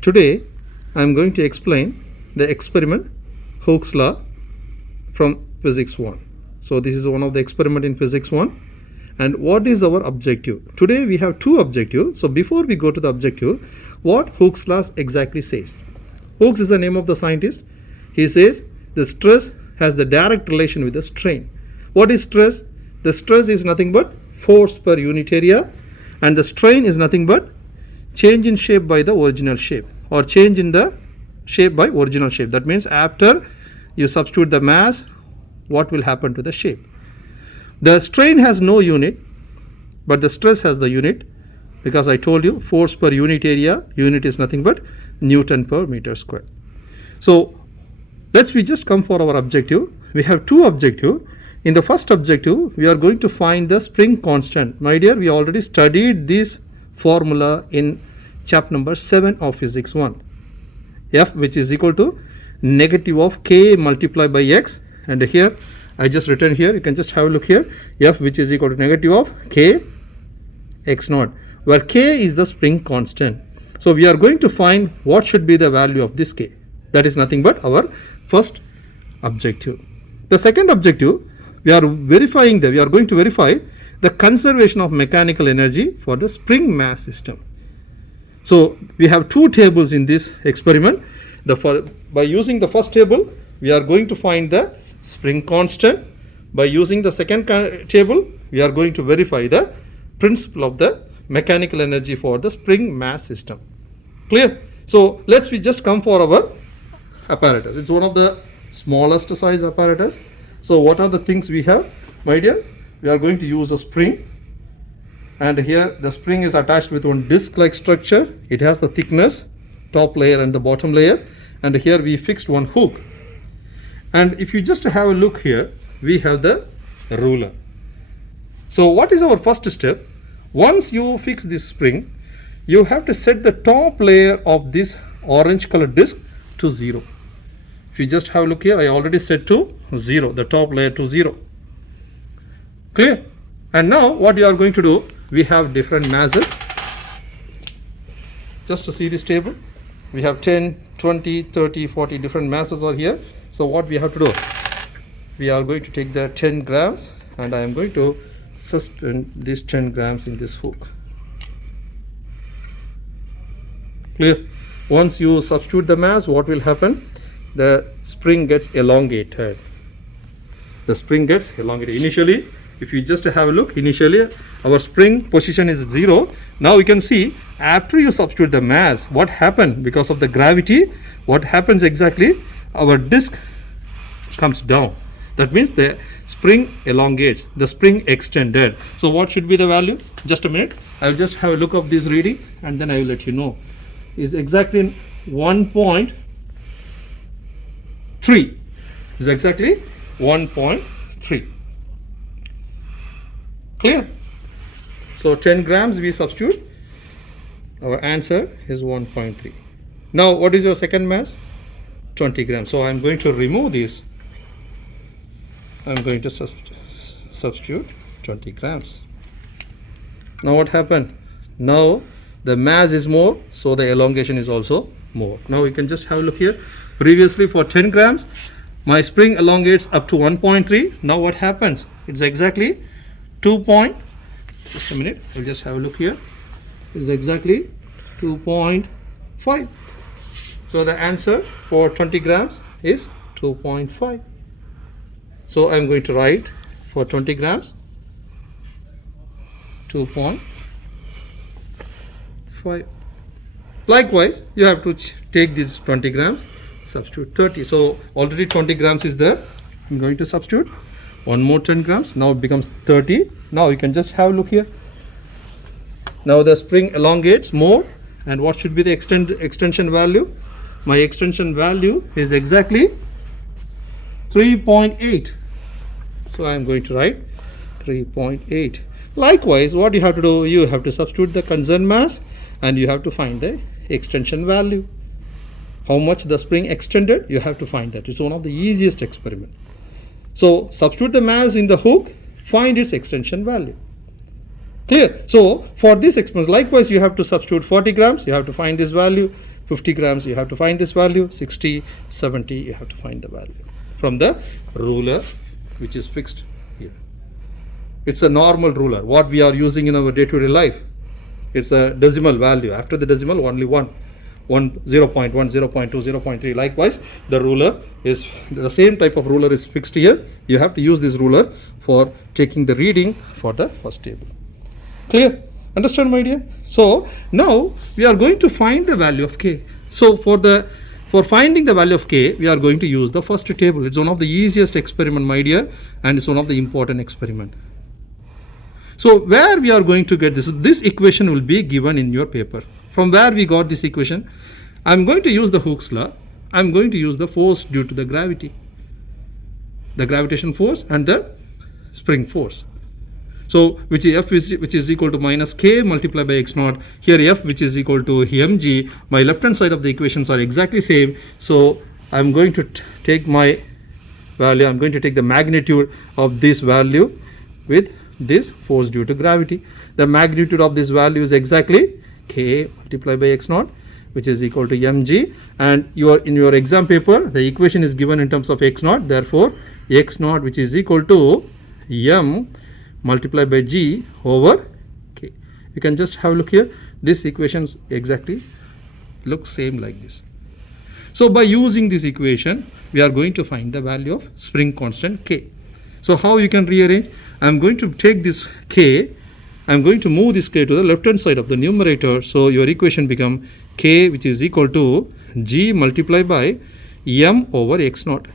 Today I am going to explain the experiment Hooke's law from physics 1. So this is one of the experiment in physics 1. And what is our objective? Today we have two objectives. So before we go to the objective, what Hooke's law exactly says? Hooke is the name of the scientist. He says the stress has the direct relation with the strain. What is stress? The stress is nothing but force per unit area, and the strain is nothing but change in shape by the original shape, or change in the shape by original shape. That means after you substitute the mass, what will happen to the shape? The strain has no unit, but the stress has the unit, because I told you force per unit area, unit is nothing but Newton per meter square. So let's we just come for our objective. We have two objectives. In the first objective, we are going to find the spring constant. My dear, we already studied this formula in chapter number 7 of physics 1. F, which is equal to negative of k multiplied by x, and here I just written here, you can just have a look here, F, which is equal to negative of k x naught, where k is the spring constant. So we are going to find what should be the value of this k. That is nothing but our first objective. The second objective, we are going to verify the conservation of mechanical energy for the spring mass system. So we have two tables in this experiment. By using the first table, we are going to find the spring constant. By using the second table, we are going to verify the principle of the mechanical energy for the spring mass system. Clear? So let's we just come for our apparatus. It's one of the smallest size apparatus. So what are the things we have? My dear, we are going to use a spring, and here the spring is attached with one disc like structure. It has the thickness, top layer and the bottom layer, and here we fixed one hook. And if you just have a look here, we have the ruler. So what is our first step? Once you fix this spring, you have to set the top layer of this orange colored disc to 0. If you just have a look here, I already set to 0, the top layer to 0. Clear? And now what you are going to do, we have different masses. Just to see this table, we have 10, 20, 30, 40 different masses are here. So what we have to do, we are going to take the 10 grams, and I am going to suspend these 10 grams in this hook. Clear? Once you substitute the mass, what will happen? The spring gets elongated. The spring gets elongated. Initially, if you just have a look, initially our spring position is 0. Now you can see after you substitute the mass, what happened because of the gravity, what happens exactly? Our disc comes down. That means the spring elongates, the spring extended. So what should be the value? Just a minute, I will just have a look of this reading, and then I will let you know. Is exactly 1.3. Is exactly 1.3. Clear? So 10 grams we substitute. Our answer is 1.3. Now what is your second mass? 20 grams. So I am going to remove this. I am going to substitute 20 grams. Now what happened? Now the mass is more, so the elongation is also more. Now we can just have a look here. Previously for 10 grams, my spring elongates up to 1.3. Now what happens? It's exactly 2. Just a minute, I'll just have a look here. It's exactly 2.5. So the answer for 20 grams is 2.5. So I'm going to write for 20 grams 2.5. Likewise, you have to take these 20 grams, substitute 30. So already 20 grams is there. I'm going to substitute one more 10 grams. Now it becomes 30. Now you can just have a look here. Now the spring elongates more, and what should be the extension value? My extension value is exactly 3.8. So I am going to write 3.8. Likewise, what you have to do, you have to substitute the concerned mass, and you have to find the extension value. How much the spring extended, you have to find that. It's one of the easiest experiment. So substitute the mass in the hook, find its extension value. Clear? So for this experiment, likewise, you have to substitute 40 grams, you have to find this value. 50 grams, you have to find this value. 60, 70, you have to find the value from the ruler which is fixed here. It's a normal ruler, what we are using in our day-to-day life. It's a decimal value. After the decimal, only 1, 0.1, 0.2, 0.3. Likewise, the ruler is the same type of ruler is fixed here. You have to use this ruler for taking the reading for the first table. Clear? Understand, my dear? So now we are going to find the value of k. So for finding the value of k, we are going to use the first table. It's one of the easiest experiment, my dear, and it's one of the important experiment. So where we are going to get this equation will be given in your paper. From where we got this equation, I'm going to use the Hooke's law. I'm going to use the force due to the gravity, the gravitation force and the spring force. So which is F which is equal to minus k multiplied by x naught. Here F which is equal to mg. My left hand side of the equations are exactly same. So I'm going to take my value. I'm going to take the magnitude of this value with this force due to gravity. The magnitude of this value is exactly k multiplied by x naught, which is equal to mg. And in your exam paper, the equation is given in terms of x naught. Therefore, x naught which is equal to m multiplied by g over k. You can just have a look here. This equations exactly look same like this. So by using this equation, we are going to find the value of spring constant k. So how you can rearrange? I'm going to take this k, I'm going to move this k to the left hand side of the numerator. So your equation become k which is equal to g multiplied by m over x naught.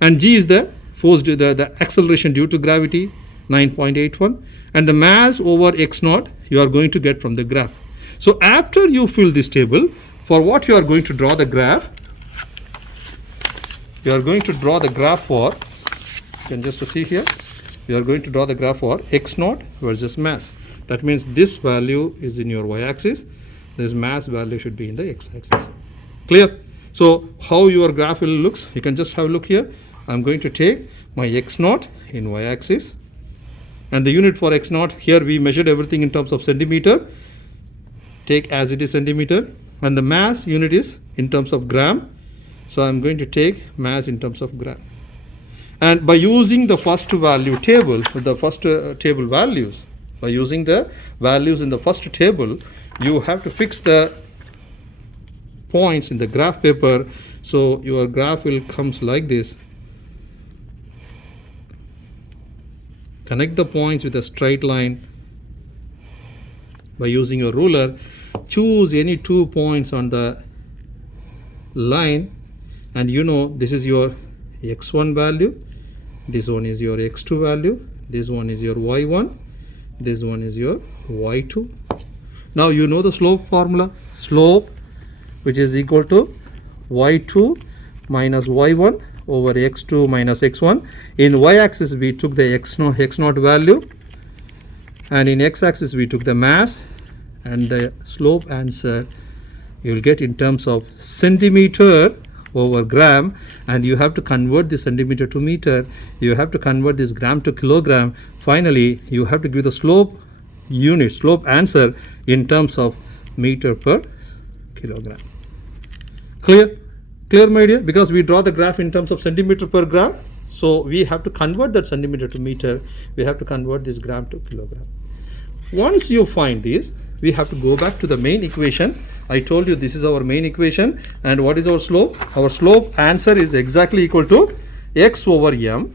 And g is the force, the acceleration due to gravity, 9.81, and the mass over x naught you are going to get from the graph. So after you fill this table, for what you are going to draw the graph, you are going to draw the graph for, you can just see here, we are going to draw the graph for x naught versus mass. That means this value is in your y-axis, this mass value should be in the x-axis. Clear? So how your graph will looks, you can just have a look here. I'm going to take my x naught in y-axis, and the unit for x naught, here we measured everything in terms of centimeter, take as it is centimeter, and the mass unit is in terms of gram. So I'm going to take mass in terms of gram. And by using the first value table, the first table values, by using the values in the first table, you have to fix the points in the graph paper. So your graph will comes like this. Connect the points with a straight line by using your ruler. Choose any 2 points on the line, and you know this is your x1 value, this one is your x2 value, this one is your y1, this one is your y2. Now you know the slope formula. Slope which is equal to y2 minus y1 over x2 minus x1. In y-axis we took the x naught value, and in x-axis we took the mass, and the slope answer you will get in terms of centimeter over gram, and you have to convert the centimeter to meter, you have to convert this gram to kilogram. Finally you have to give the slope unit, slope answer in terms of meter per kilogram. Clear? Clear, my dear? Because we draw the graph in terms of centimeter per gram, so we have to convert that centimeter to meter, we have to convert this gram to kilogram. Once you find this, we have to go back to the main equation. I told you this is our main equation, and what is our slope? Our slope answer is exactly equal to x over m,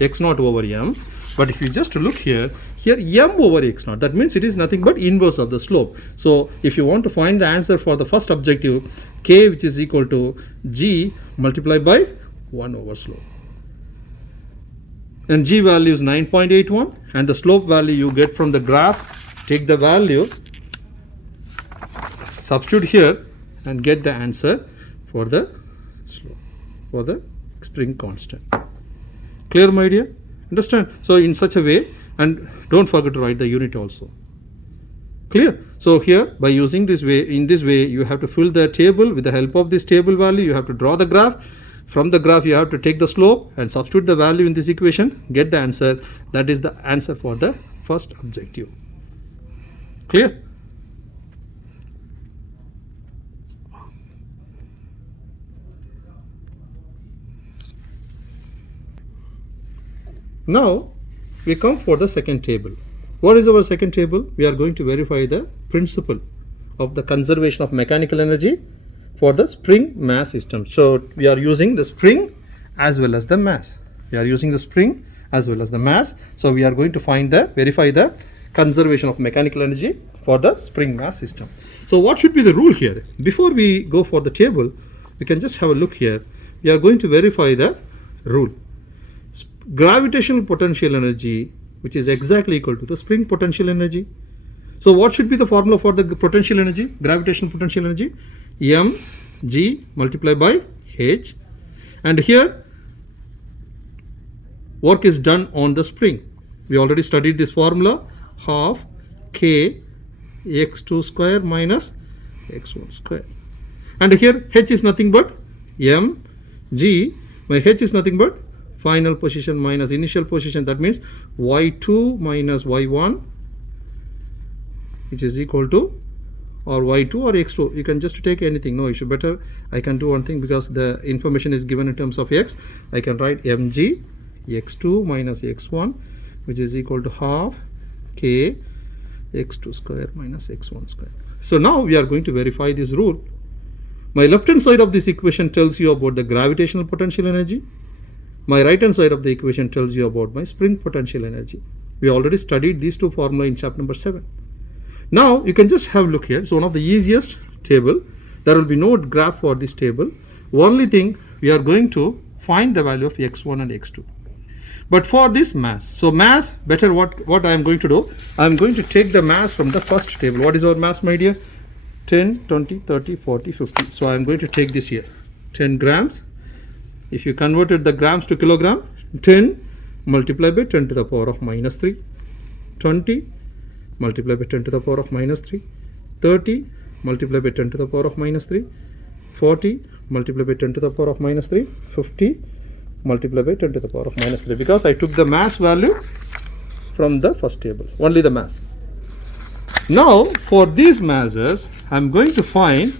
x naught over m. But if you just look here m over x naught, that means it is nothing but inverse of the slope. So if you want to find the answer for the first objective, k which is equal to g multiplied by 1 over slope. And g value is 9.81, and the slope value you get from the graph, take the value, substitute here, and get the answer for the slope, for the spring constant. Clear, my dear? Understand? So in such a way, and don't forget to write the unit also. Clear? So here by using this way, in this way you have to fill the table. With the help of this table value you have to draw the graph. From the graph you have to take the slope and substitute the value in this equation, get the answer. That is the answer for the first objective. Clear? Now we come for the second table. What is our second table? We are going to verify the principle of the conservation of mechanical energy for the spring mass system. So we are using the spring as well as the mass. We are using the spring as well as the mass. So we are going to verify the conservation of mechanical energy for the spring mass system. So what should be the rule here? Before we go for the table, we can just have a look here. We are going to verify the rule. Gravitational potential energy, which is exactly equal to the spring potential energy. So what should be the formula for the potential energy, gravitational potential energy? mg multiplied by h, and here work is done on the spring. We already studied this formula, half k x2 square minus x1 square, and here h is nothing but mg, my h is nothing but final position minus initial position, that means y2 minus y1, which is equal to, or y2 or x2, you can just take anything, no issue. Better I can do one thing, because the information is given in terms of x, I can write mg x2 minus x1, which is equal to half k x2 square minus x1 square. So now we are going to verify this rule. My left hand side of this equation tells you about the gravitational potential energy. My right hand side of the equation tells you about my spring potential energy. We already studied these two formulae in chapter number 7. Now you can just have a look here. It's one of the easiest table. There will be no graph for this table. Only thing, we are going to find the value of x1 and x2. But for this mass, so mass, better what I am going to do, I am going to take the mass from the first table. What is our mass, my dear? 10, 20, 30, 40, 50. So I am going to take this here, 10 grams. If you converted the grams to kilogram, 10 multiplied by 10 to the power of minus 3, 20 multiplied by 10 to the power of minus 3, 30 multiplied by 10 to the power of minus 3, 40 multiplied by 10 to the power of minus 3, 50 multiplied by 10 to the power of minus 3, because I took the mass value from the first table, only the mass. Now for these masses, I am going to find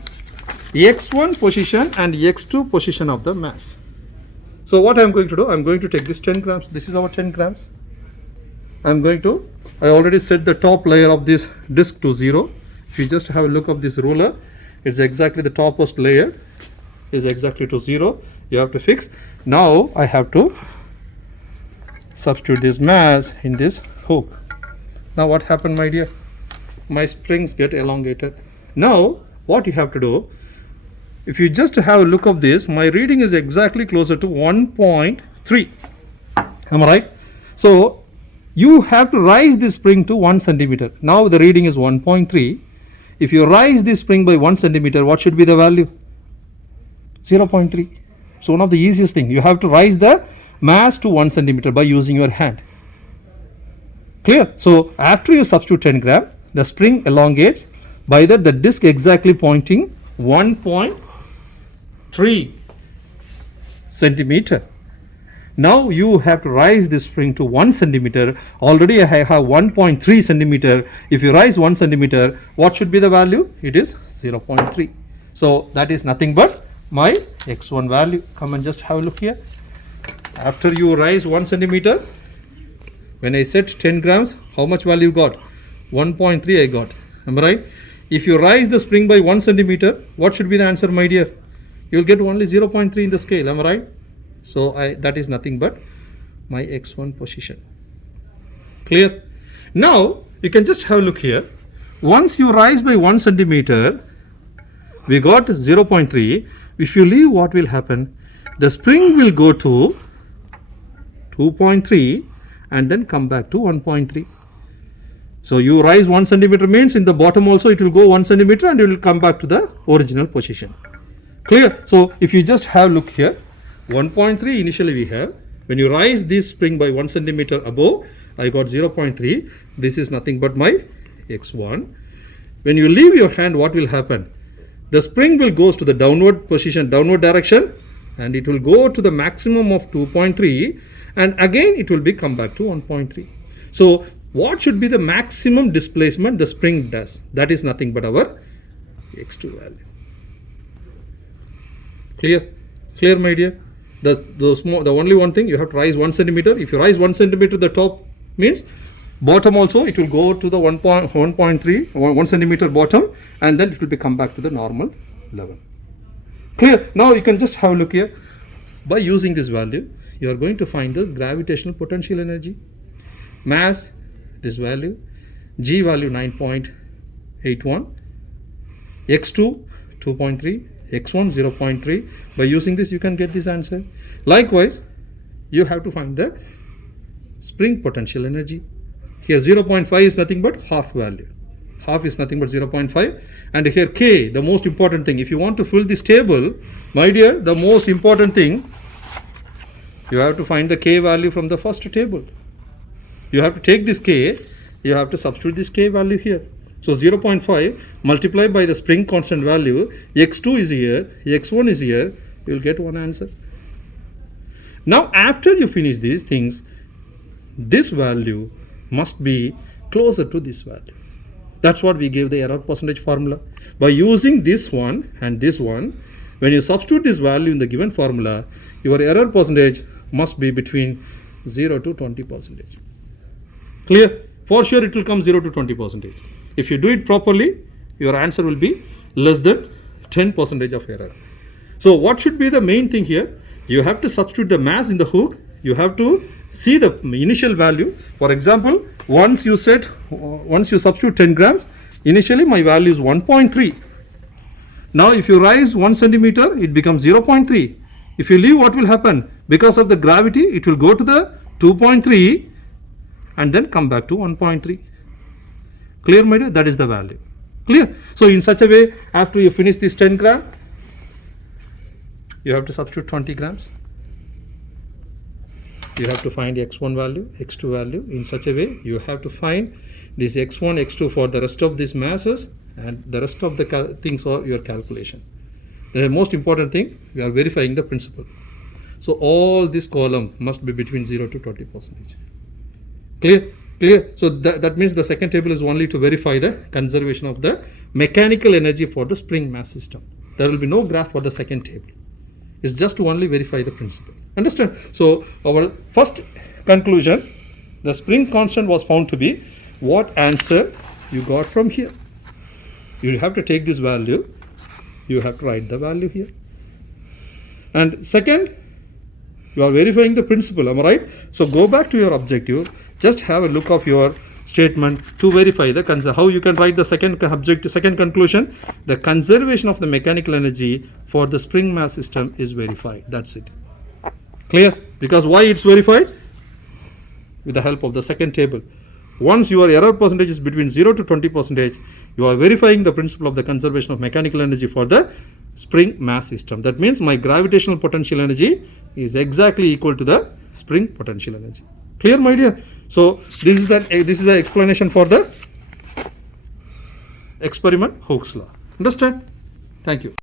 x1 position and x2 position of the mass. So what I am going to do, I am going to take this 10 grams, this is our 10 grams. I already set the top layer of this disc to 0. If you just have a look of this ruler, it's exactly the topmost layer is exactly to 0. You have to fix. Now I have to substitute this mass in this hook. Now what happened, my dear? My springs get elongated. Now what you have to do, if you just have a look of this, my reading is exactly closer to 1.3. Am I right? So you have to raise this spring to 1 centimeter. Now the reading is 1.3. If you raise this spring by 1 centimeter, what should be the value? 0.3. So one of the easiest thing, you have to raise the mass to 1 centimeter by using your hand. Clear? So after you substitute 10 gram, the spring elongates. By that, the disc exactly pointing 1.3 centimeter. Now you have to raise this spring to 1 centimeter. Already I have 1.3 centimeter. If you raise 1 centimeter, what should be the value? It is 0.3. So that is nothing but my x1 value. Come and just have a look here. After you raise 1 centimeter, when I said 10 grams, how much value you got? 1.3 I got. Am I right? If you raise the spring by 1 centimeter, what should be the answer, my dear? You will get only 0.3 in the scale. Am I right? So that is nothing but my x1 position. Clear? Now you can just have a look here. Once you rise by 1 centimeter, we got 0.3. If you leave, what will happen? The spring will go to 2.3 and then come back to 1.3. So you rise 1 centimeter means in the bottom also it will go 1 centimeter and it will come back to the original position. Clear? So if you just have a look here, 1.3 initially we have. When you rise this spring by 1 centimeter above, I got 0.3. This is nothing but my x1. When you leave your hand, what will happen? The spring will goes to the downward position, downward direction, and it will go to the maximum of 2.3, and again it will be come back to 1.3. So what should be the maximum displacement the spring does? That is nothing but our x2 value. Clear? Clear, my dear? The only one thing, you have to rise 1 centimeter. If you rise 1 centimeter, the top means bottom also it will go to the 1.3 1 centimeter bottom, and then it will come back to the normal level. Clear? Now you can just have a look here. By using this value, you are going to find the gravitational potential energy, mass, this value, G value 9.81, X2 2.3, X1 0.3. By using this, you can get this answer. Likewise, you have to find the spring potential energy. Here 0.5 is nothing but half value. Half is nothing but 0.5. And here K, the most important thing. If you want to fill this table, my dear, the most important thing, you have to find the K value from the first table. You have to take this K, you have to substitute this K value here. So 0.5 multiplied by the spring constant value, X2 is here, X1 is here, you will get one answer. Now after you finish these things, this value must be closer to this value. That's what we gave the error percentage formula. By using this one and this one, when you substitute this value in the given formula, your error percentage must be between 0 to 20%. Clear? For sure it will come 0 to 20%. If you do it properly, your answer will be less than 10% of error. So what should be the main thing here? You have to substitute the mass in the hook. You have to see the initial value. For example, once you substitute 10 grams, initially my value is 1.3. Now if you rise 1 centimeter, it becomes 0.3. If you leave, what will happen? Because of the gravity, it will go to the 2.3 and then come back to 1.3. Clear, my dear? That is the value. Clear? So in such a way, after you finish this 10 gram, you have to substitute 20 grams. You have to find X1 value, X2 value. In such a way, you have to find this X1, X2 for the rest of these masses, and the rest of the things are your calculation. The most important thing, we are verifying the principle. So all this column must be between 0 to 20%. Clear? Clear? So that means the second table is only to verify the conservation of the mechanical energy for the spring mass system. There will be no graph for the second table. It's just to only verify the principle. Understand? So our first conclusion, the spring constant was found to be what answer you got from here. You have to take this value, you have to write the value here. And second, you are verifying the principle, am I right? So go back to your objective, just have a look of your statement to verify the how you can write the second conclusion. The conservation of the mechanical energy for the spring mass system is verified. That's it. Clear? Because why it's verified? With the help of the second table. Once your error percentage is between 0 to 20%, you are verifying the principle of the conservation of mechanical energy for the spring mass system. That means my gravitational potential energy is exactly equal to the spring potential energy. Clear, my dear? So this is the explanation for the experiment Hooke's law. Understand? Thank you.